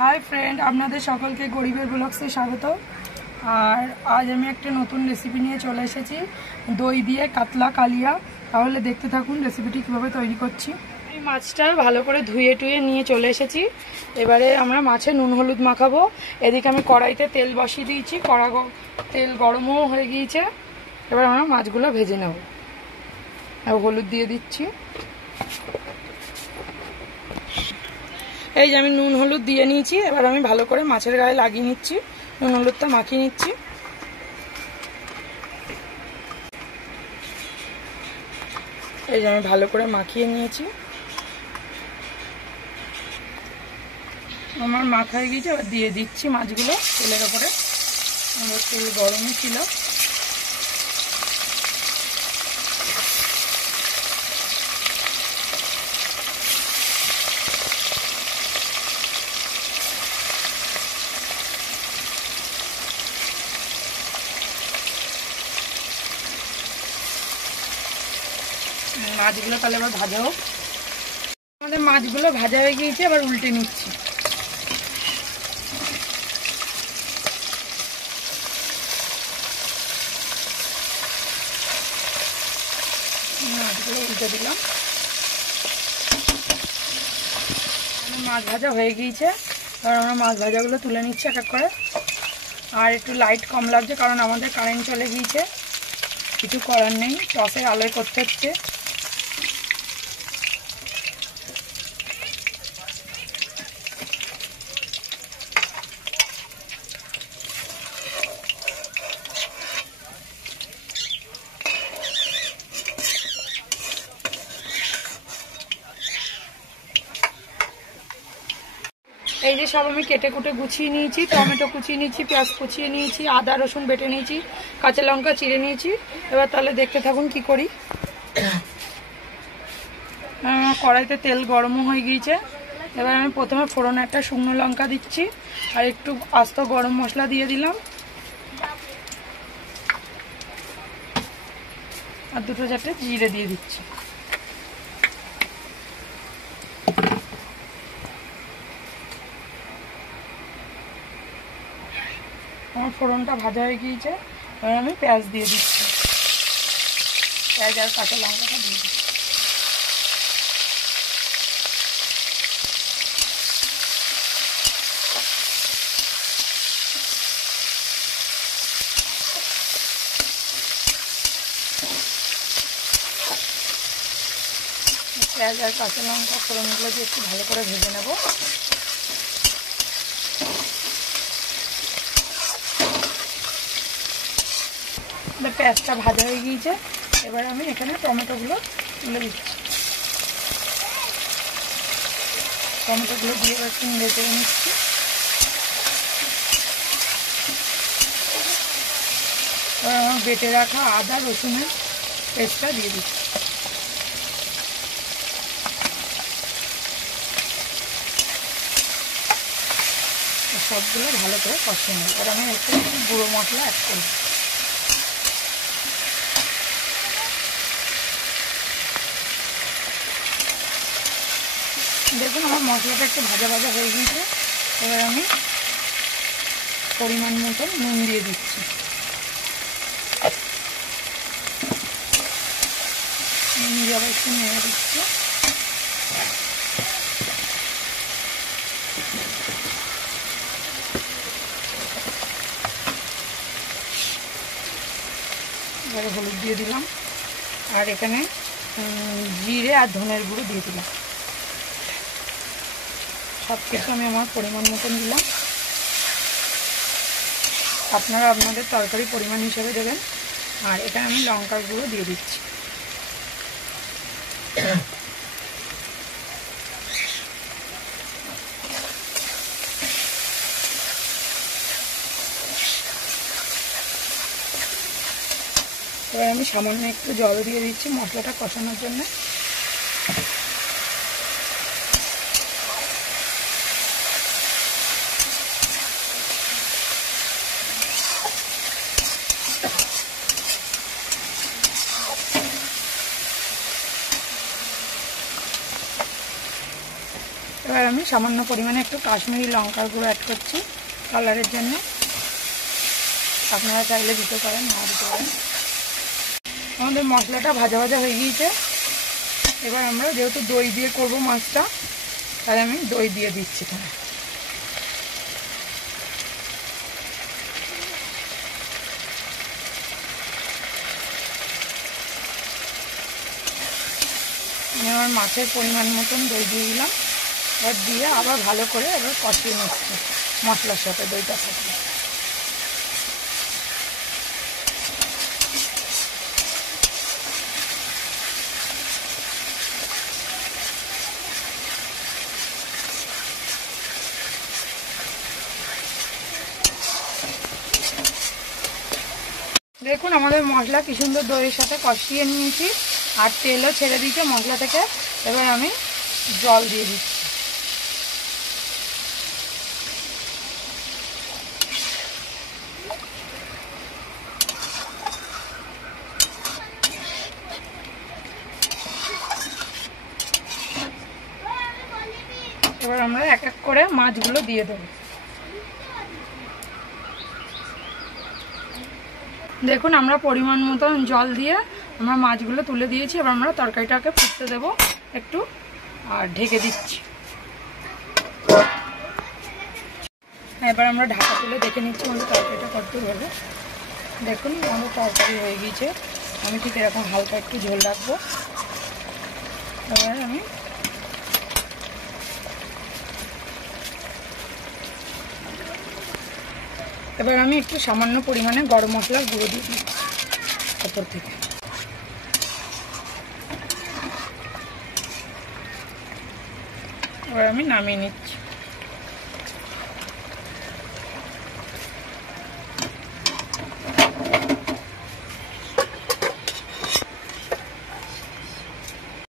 Hi friend आपनादेर सकलके गरीबेर ब्लग्से स्वागत। और आज आमी एकटा नतून रेसिपि निये चले एसेछि दई दिये कातला कालिया। ताहले देखते थाकुन रेसिपिटी किभाबे तैरि करछि। এই মাছটা ভালো করে ধুয়ে টুয়ে নিয়ে চলে এসেছি। এবারে আমরা মাছে নুন হলুদ মাখাবো। এদিকে আমি কড়াইতে তেল বসিয়ে দিয়েছি, তেল গরমও হয়ে গিয়েছে। এবার আমরা মাছগুলো ভেজে নেব। আর হলুদ দিয়ে দিচ্ছি। এই যে আমি নুন হলুদ দিয়ে নিয়েছি। এবার আমি ভালো করে মাছের গায়ে লাগিয়ে নিচ্ছি, নুন হলুদটা মাখিয়ে নিচ্ছি। এই যে আমি ভালো করে মাখিয়ে নিয়েছি। আমার মাখা হয়ে গিয়েছে। এবার দিয়ে দিচ্ছি মাছগুলো তেলের ওপরে। আমার তেল গরমই ছিল। মাছগুলো তাহলে এবার ভাজা হোক। আমাদের মাছগুলো ভাজা হয়ে গিয়েছে। এবার উল্টে নিচ্ছি। মাছগুলো উল্টে দিলাম। মাছ ভাজা হয়ে গিয়েছে। এবার আমরা মাছ ভাজাগুলো তুলে নিচ্ছি এক এক করে। আর একটু লাইট কম লাগছে কারণ আমাদের কারেন্ট চলে গিয়েছে। কিছু করার নেই, টসের আলোয় করতে হচ্ছে। এই যে সব আমি কেটে কুটে গুছিয়ে নিয়েছি। টমেটো কুচিয়ে নিয়েছি, পেঁয়াজ কুচিয়ে নিয়েছি, আদা রসুন বেটে নিয়েছি, কাঁচা লঙ্কা চিড়ে নিয়েছি। এবার তাহলে দেখতে থাকুন কি করি। কড়াইতে তেল গরমও হয়ে গিয়েছে। এবার আমি প্রথমে ফোড়নে একটা শুকনো লঙ্কা দিচ্ছি আর একটু আস্ত গরম মশলা দিয়ে দিলাম। আর দুটো চারটে জিরে দিয়ে দিচ্ছি। আমার ফোড়নটা ভাজা হয়ে গিয়েছে। এবার আমি পেঁয়াজ দিয়ে দিচ্ছি। পেঁয়াজ আর কাঁচা লঙ্কাটা দিয়ে দিচ্ছি। পেঁয়াজ আর কাঁচা লঙ্কা ফোড়নগুলো দিয়ে একটু ভালো করে ভেজে নেব। পেঁয়াজটা ভাজা হয়ে গিয়েছে। এবার আমি এখানে টমেটোগুলো তুলে দিচ্ছি। টমেটোগুলো দিয়ে একটু নেড়ে নিচ্ছি। এবার আমার বেটে রাখা আদা রসুনের পেস্টটা দিয়ে দিচ্ছি। সবগুলো ভালো করে কষিয়ে নেব। এবার আমি একটু গুঁড়ো মশলা অ্যাড করি। দেখুন আমার মশলাটা একটু ভাজা ভাজা হয়ে গিয়েছে। এবার আমি পরিমাণ মতো নুন দিয়ে দিচ্ছি। নুন দিয়ে আবার একটু নেড়ে দিচ্ছি। এবারে হলুদ দিয়ে দিলাম। আর এখানে জিরে আর ধনের গুঁড়ো দিয়ে দিলাম। সব কিছু আমি আমার পরিমাণ মতন দিলাম। আপনারা আপনাদের তরকারি পরিমাণ হিসেবে দেবেন। আর এটা আমি লঙ্কার গুঁড়ো দিয়ে দিচ্ছি। এবার আমি সামান্য একটু জল দিয়ে দিচ্ছি মশলাটা কষানোর জন্য। এবার আমি আমি সামান্য পরিমাণে একটু কাশ্মীরি লঙ্কার গুঁড়ো অ্যাড করছি কালারের জন্য। আপনারা চাইলে দিতে পারেন, না দিতে পারেন। আমাদের মশলাটা ভাজা ভাজা হয়ে গিয়েছে। এবার আমরা যেহেতু দই দিয়ে করব মাছটা, তাই আমি দই দিয়ে দিচ্ছি এখানে। আমার মাছের পরিমাণ মতন দই দিয়ে দিলাম। এবার দিয়ে আবার ভালো করে এবার কষিয়ে নিচ্ছি মশলার সাথে, দইটার সাথে। দেখুন আমাদের মশলা কি সুন্দর দইয়ের সাথে কষিয়ে নিয়েছি, আর তেলও ছেড়ে দিয়েছে মশলা থেকে। এবার আমি জল দিয়ে দিচ্ছি। এবার আমরা এক এক করে মাছগুলো দিয়ে দেবো। দেখুন আমরা পরিমাণ মতন জল দিয়ে আমরা মাছগুলো তুলে দিয়েছি। এবার আমরা তরকারিটাকে ফুটতে দেবো একটু, আর ঢেকে দিচ্ছি। এবার আমরা ঢাকা তুলে দেখে নিচ্ছি আমাদের তরকারিটা কত হবে। দেখুন আমাদের তরকারি হয়ে গিয়েছে। আমি ঠিক এরকম হালকা একটু ঝোল রাখবো। এবার আমি একটু সামান্য পরিমাণে গরম মশলার গুঁড়ো দিয়ে দিই ওপর থেকে। এবার আমি নামিয়ে নিচ্ছি।